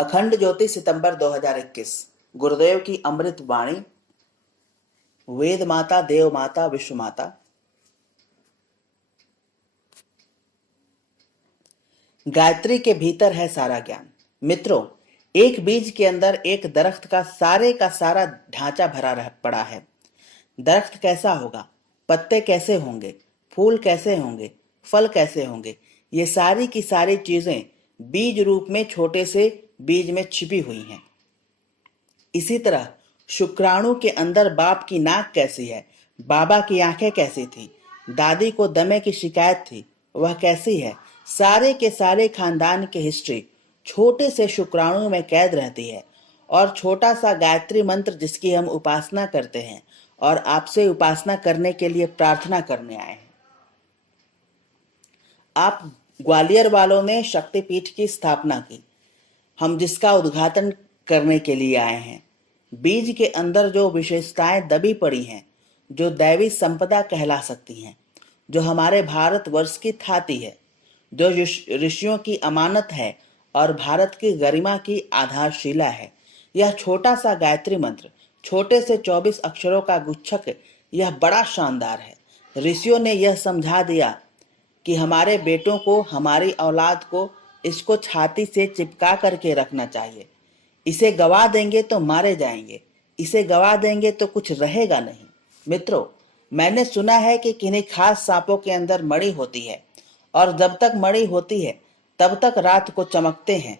अखंड ज्योति सितंबर 2021। गुरुदेव की अमृत वाणी। वेद माता, देव माता, विश्व माता। गायत्री के भीतर है सारा ज्ञान। मित्रों, एक बीज के अंदर एक दरख्त का सारा ढांचा पड़ा है। दरख्त कैसा होगा, पत्ते कैसे होंगे, फूल कैसे होंगे, फल कैसे होंगे, ये सारी की सारी चीजें बीज रूप में छोटे से बीज में छिपी हुई हैं। इसी तरह शुक्राणु के अंदर बाप की नाक कैसी है, बाबा की आंखें कैसी थी, दादी को दमे की शिकायत थी, वह कैसी है, सारे के सारे खानदान की हिस्ट्री छोटे से शुक्राणु में कैद रहती है। और छोटा सा गायत्री मंत्र जिसकी हम उपासना करते हैं और आपसे उपासना करने के लिए प्रार्थना करने आए हैं। आप ग्वालियर वालों ने शक्तिपीठ की स्थापना की, हम जिसका उद्घाटन करने के लिए आए हैं। बीज के अंदर जो विशेषताएं दबी पड़ी हैं, जो दैवी संपदा कहला सकती हैं, जो हमारे भारतवर्ष की थाती है, जो ऋषियों की अमानत है और भारत की गरिमा की आधारशिला है, यह छोटा सा गायत्री मंत्र, छोटे से 24 अक्षरों का गुच्छक, यह बड़ा शानदार है। ऋषियों ने यह समझा दिया कि हमारे बेटों को, हमारी औलाद को इसको छाती से चिपका करके रखना चाहिए। इसे गवा देंगे तो मारे जाएंगे, इसे गवा देंगे तो कुछ रहेगा नहीं। मित्रों, मैंने सुना है कि किन्हीं खास सांपों के अंदर मणि होती है और जब तक मणि होती है तब तक रात को चमकते हैं।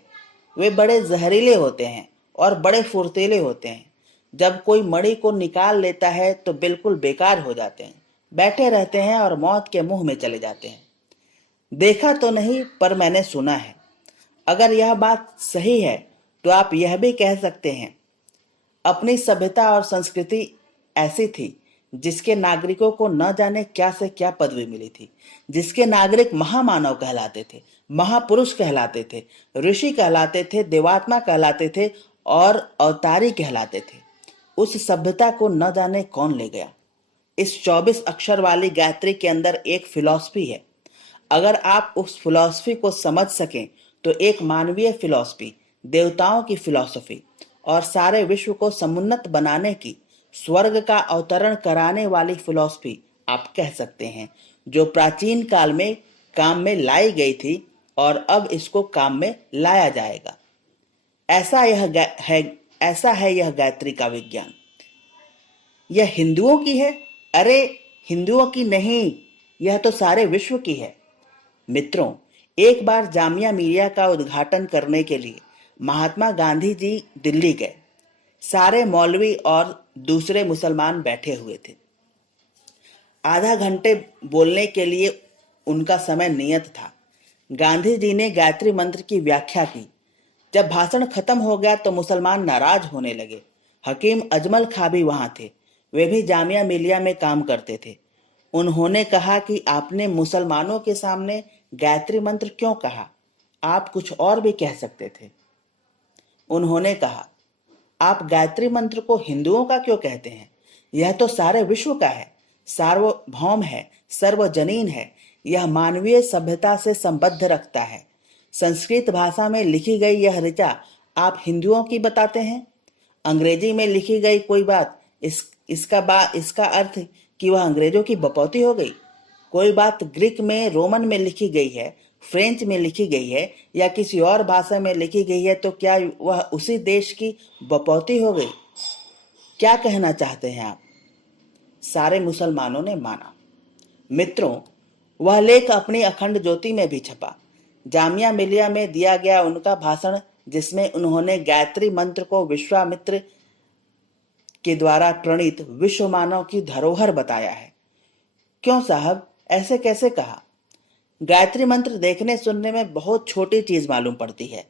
वे बड़े जहरीले होते हैं और बड़े फुर्तीले होते हैं। जब कोई मणि को निकाल लेता है तो बिल्कुल बेकार हो जाते हैं, बैठे रहते हैं और मौत के मुंह में चले जाते हैं। देखा तो नहीं, पर मैंने सुना है। अगर यह बात सही है तो आप यह भी कह सकते हैं, अपनी सभ्यता और संस्कृति ऐसी थी जिसके नागरिकों को न जाने क्या से क्या पदवी मिली थी, जिसके नागरिक महामानव कहलाते थे, महापुरुष कहलाते थे, ऋषि कहलाते थे, देवात्मा कहलाते थे और अवतारी कहलाते थे। उस सभ्यता को न जाने कौन ले गया। इस 24 अक्षर वाली गायत्री के अंदर एक फिलॉसफी है। अगर आप उस फिलॉसफी को समझ सकें तो एक मानवीय फिलॉसफी, देवताओं की फिलॉसफी और सारे विश्व को समुन्नत बनाने की, स्वर्ग का अवतरण कराने वाली फिलॉसफी आप कह सकते हैं, जो प्राचीन काल में काम में लाई गई थी और अब इसको काम में लाया जाएगा। ऐसा है यह गायत्री का विज्ञान। यह हिंदुओं की है? अरे हिंदुओं की नहीं, यह तो सारे विश्व की है। मित्रों, एक बार जामिया मिलिया का उद्घाटन करने के लिए महात्मा गांधी जी दिल्ली गए। सारे मौलवी और दूसरे मुसलमान बैठे हुए थे। आधा घंटे बोलने के लिए उनका समय नियत था। गांधी जी ने गायत्री मंत्र की व्याख्या की। जब भाषण खत्म हो गया तो मुसलमान नाराज होने लगे। हकीम अजमल खां भी वहां थे, वे भी जामिया मिलिया में काम करते थे। उन्होंने कहा कि आपने मुसलमानों के सामने गायत्री मंत्र क्यों कहा, आप कुछ और भी कह सकते थे। उन्होंने कहा, आप गायत्री मंत्र को हिंदुओं का क्यों कहते हैं, यह तो सारे विश्व का है, सार्वभौम है, सर्वजनीन है, यह मानवीय सभ्यता से संबद्ध रखता है। संस्कृत भाषा में लिखी गई यह ऋचा आप हिंदुओं की बताते हैं। अंग्रेजी में लिखी गई कोई बात इसका अर्थ कि वह अंग्रेजों की बपौती हो गई। कोई बात ग्रीक में, रोमन में लिखी गई है, फ्रेंच में लिखी गई है या किसी और भाषा में लिखी गई है तो क्या वह उसी देश की बपौती हो गई? क्या कहना चाहते हैं आप? सारे मुसलमानों ने माना। मित्रों, वह लेख अपनी अखंड ज्योति में भी छपा। जामिया मिलिया में दिया गया उनका भाषण, जिसमें उन्होंने गायत्री मंत्र को विश्वामित्र के द्वारा प्रणीत विश्व मानव की धरोहर बताया है। क्यों साहब, ऐसे कैसे कहा? गायत्री मंत्र देखने सुनने में बहुत छोटी चीज मालूम पड़ती है।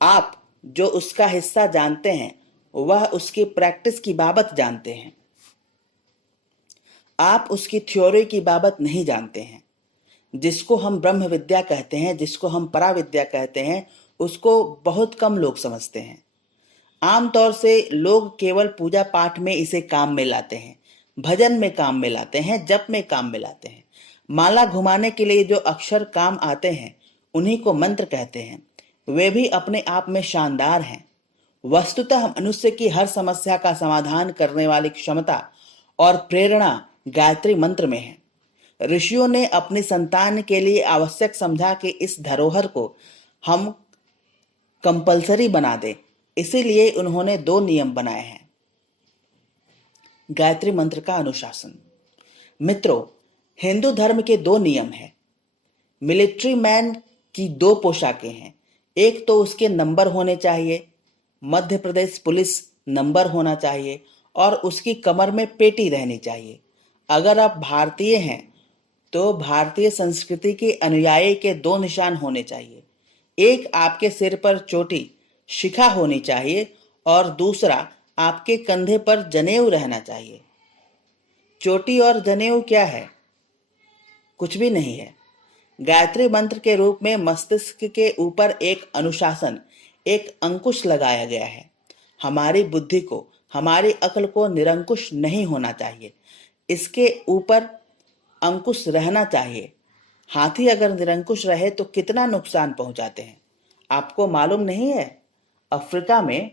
आप जो उसका हिस्सा जानते हैं वह उसकी प्रैक्टिस की बाबत जानते हैं। आप उसकी थ्योरी की बाबत नहीं जानते हैं। जिसको हम ब्रह्म विद्या कहते हैं, जिसको हम पराविद्या कहते हैं, उसको बहुत कम लोग समझते हैं। आमतौर से लोग केवल पूजा पाठ में इसे काम में लाते हैं, भजन में काम में लाते हैं, जप में काम में लाते हैं। माला घुमाने के लिए जो अक्षर काम आते हैं उन्हीं को मंत्र कहते हैं। वे भी अपने आप में शानदार हैं। वस्तुतः मनुष्य की हर समस्या का समाधान करने वाली क्षमता और प्रेरणा गायत्री मंत्र में है। ऋषियों ने अपनी संतान के लिए आवश्यक समझा कि इस धरोहर को हम कंपलसरी बना दें, इसीलिए उन्होंने 2 नियम बनाए हैं। गायत्री मंत्र का अनुशासन। मित्रों, हिंदू धर्म के 2 नियम हैं। मिलिट्री मैन की 2 पोशाकें हैं। एक तो उसके नंबर होने चाहिए, मध्य प्रदेश पुलिस नंबर होना चाहिए, और उसकी कमर में पेटी रहनी चाहिए। अगर आप भारतीय हैं तो भारतीय संस्कृति के अनुयायी के 2 निशान होने चाहिए। एक आपके सिर पर चोटी शिखा होनी चाहिए और दूसरा आपके कंधे पर जनेऊ रहना चाहिए। चोटी और जनेऊ क्या है? कुछ भी नहीं है। गायत्री मंत्र के रूप में मस्तिष्क के ऊपर एक अनुशासन, एक अंकुश लगाया गया है। हमारी बुद्धि को, हमारी अक्ल को निरंकुश नहीं होना चाहिए, इसके ऊपर अंकुश रहना चाहिए। हाथी अगर निरंकुश रहे तो कितना नुकसान पहुंचाते हैं, आपको मालूम नहीं है? अफ्रीका में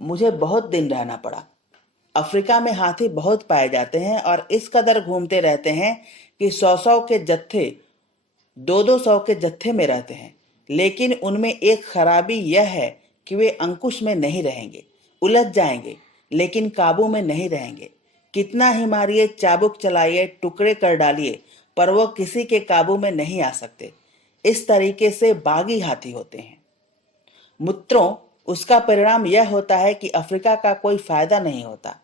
मुझे बहुत दिन रहना पड़ा। अफ्रीका में हाथी बहुत पाए जाते हैं और इस कदर घूमते रहते हैं कि 100-100 के जत्थे, 200-200 के जत्थे में रहते हैं। लेकिन उनमें एक खराबी यह है कि वे अंकुश में नहीं रहेंगे, उलझ जाएंगे, लेकिन काबू में नहीं रहेंगे। कितना ही मारिए, चाबुक चलाइए, टुकड़े कर डालिए, पर वो किसी के काबू में नहीं आ सकते। इस तरीके से बागी हाथी होते हैं। मित्रों, उसका परिणाम यह होता है कि अफ्रीका का कोई फायदा नहीं होता।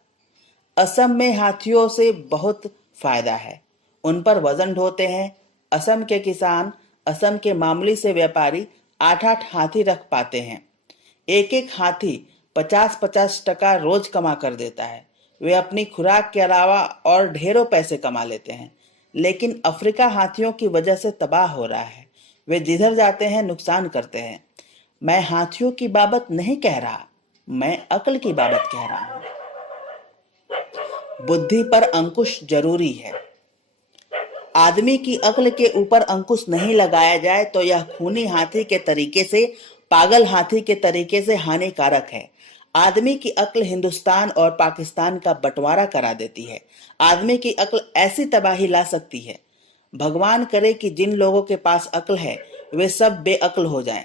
असम में हाथियों से बहुत फायदा है, उन पर वजन ढोते हैं। असम के किसान, असम के मामूली से व्यापारी 8-8 हाथी रख पाते हैं। एक हाथी 50-50 टका रोज कमा कर देता है। वे अपनी खुराक के अलावा और ढेरों पैसे कमा लेते हैं। लेकिन अफ्रीका हाथियों की वजह से तबाह हो रहा है। वे जिधर जाते हैं नुकसान करते हैं। मैं हाथियों की बाबत नहीं कह रहा, मैं अक्ल की बाबत कह रहा हूं। बुद्धि पर अंकुश जरूरी है। आदमी की अक्ल के ऊपर अंकुश नहीं लगाया जाए तो यह खूनी हाथी के तरीके से, पागल हाथी के तरीके से हानिकारक है। आदमी की अक्ल हिंदुस्तान और पाकिस्तान का बंटवारा करा देती है। आदमी की अक्ल ऐसी तबाही ला सकती है। भगवान करे कि जिन लोगों के पास अक्ल है वे सब बेअक्ल हो जाएं।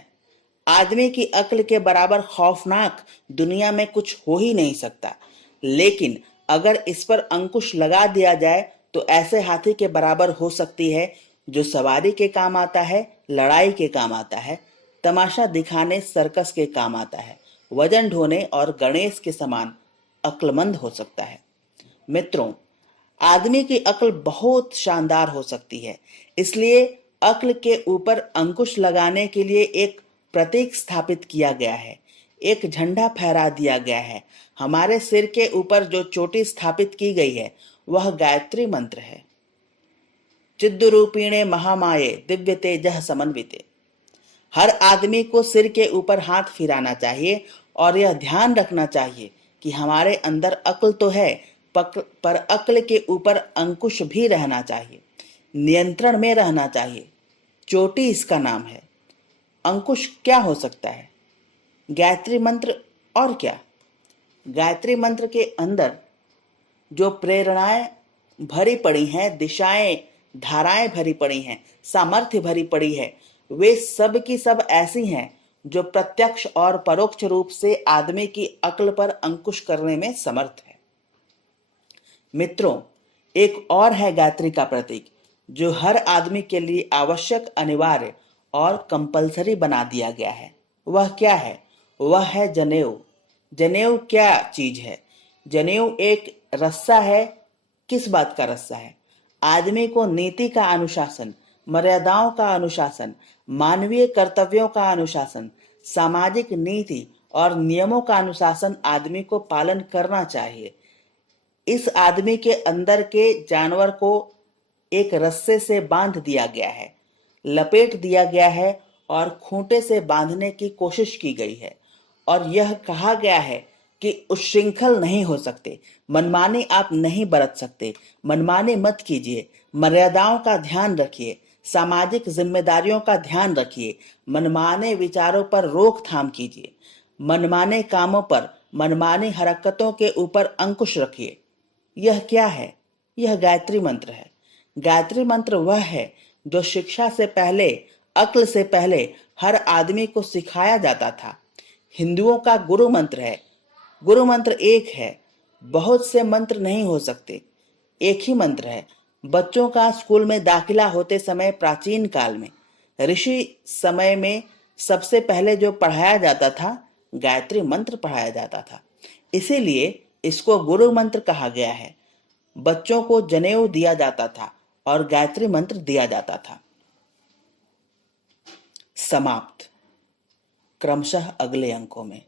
आदमी की अक्ल के बराबर खौफनाक दुनिया में कुछ हो ही नहीं सकता। लेकिन अगर इस पर अंकुश लगा दिया जाए तो ऐसे हाथी के बराबर हो सकती है जो सवारी के काम आता है, लड़ाई के काम आता है, तमाशा दिखाने सर्कस के काम आता है, वजन ढोने और गणेश के समान अक्लमंद हो सकता है। मित्रों, आदमी की अक्ल बहुत शानदार हो सकती है। इसलिए अक्ल के ऊपर अंकुश लगाने के लिए एक प्रतीक स्थापित किया गया है, एक झंडा फहरा दिया गया है। हमारे सिर के ऊपर जो चोटी स्थापित की गई है वह गायत्री मंत्र है। चिद्रूपिणे महामाये दिव्य तेजः समन्विते। हर आदमी को सिर के ऊपर हाथ फिराना चाहिए और यह ध्यान रखना चाहिए कि हमारे अंदर अक्ल तो है, पर अक्ल के ऊपर अंकुश भी रहना चाहिए, नियंत्रण में रहना चाहिए। चोटी इसका नाम है। अंकुश क्या हो सकता है? गायत्री मंत्र। और क्या? गायत्री मंत्र के अंदर जो प्रेरणाएं भरी पड़ी हैं, दिशाएं, धाराएं भरी पड़ी हैं, सामर्थ्य भरी पड़ी है, वे सब की सब ऐसी हैं जो प्रत्यक्ष और परोक्ष रूप से आदमी की अक्ल पर अंकुश करने में समर्थ है। मित्रों, एक और है गायत्री का प्रतीक जो हर आदमी के लिए आवश्यक, अनिवार्य और कंपलसरी बना दिया गया है। वह क्या है? वह है जनेऊ। जनेऊ क्या चीज है? जनेऊ एक रस्सा है। किस बात का रस्सा है? आदमी को नीति का अनुशासन, मर्यादाओं का अनुशासन, मानवीय कर्तव्यों का अनुशासन, सामाजिक नीति और नियमों का अनुशासन आदमी को पालन करना चाहिए। इस आदमी के अंदर के जानवर को एक रस्से से बांध दिया गया है, लपेट दिया गया है और खूंटे से बांधने की कोशिश की गई है और यह कहा गया है कि उच्छृंखल नहीं हो सकते, मनमानी आप नहीं बरत सकते, मनमानी मत कीजिए, मर्यादाओं का ध्यान रखिए, सामाजिक जिम्मेदारियों का ध्यान रखिए, मनमाने विचारों पर रोकथाम कीजिए, मनमाने कामों पर, मनमानी हरकतों के ऊपर अंकुश रखिए। यह क्या है? यह गायत्री मंत्र है। गायत्री मंत्र वह है जो शिक्षा से पहले, अक्ल से पहले हर आदमी को सिखाया जाता था। हिंदुओं का गुरु मंत्र है। गुरु मंत्र एक है, बहुत से मंत्र नहीं हो सकते, एक ही मंत्र है। बच्चों का स्कूल में दाखिला होते समय प्राचीन काल में, ऋषि समय में सबसे पहले जो पढ़ाया जाता था, गायत्री मंत्र पढ़ाया जाता था। इसीलिए इसको गुरु मंत्र कहा गया है। बच्चों को जनेऊ दिया जाता था और गायत्री मंत्र दिया जाता था। समाप्त। क्रमशः अगले अंकों में।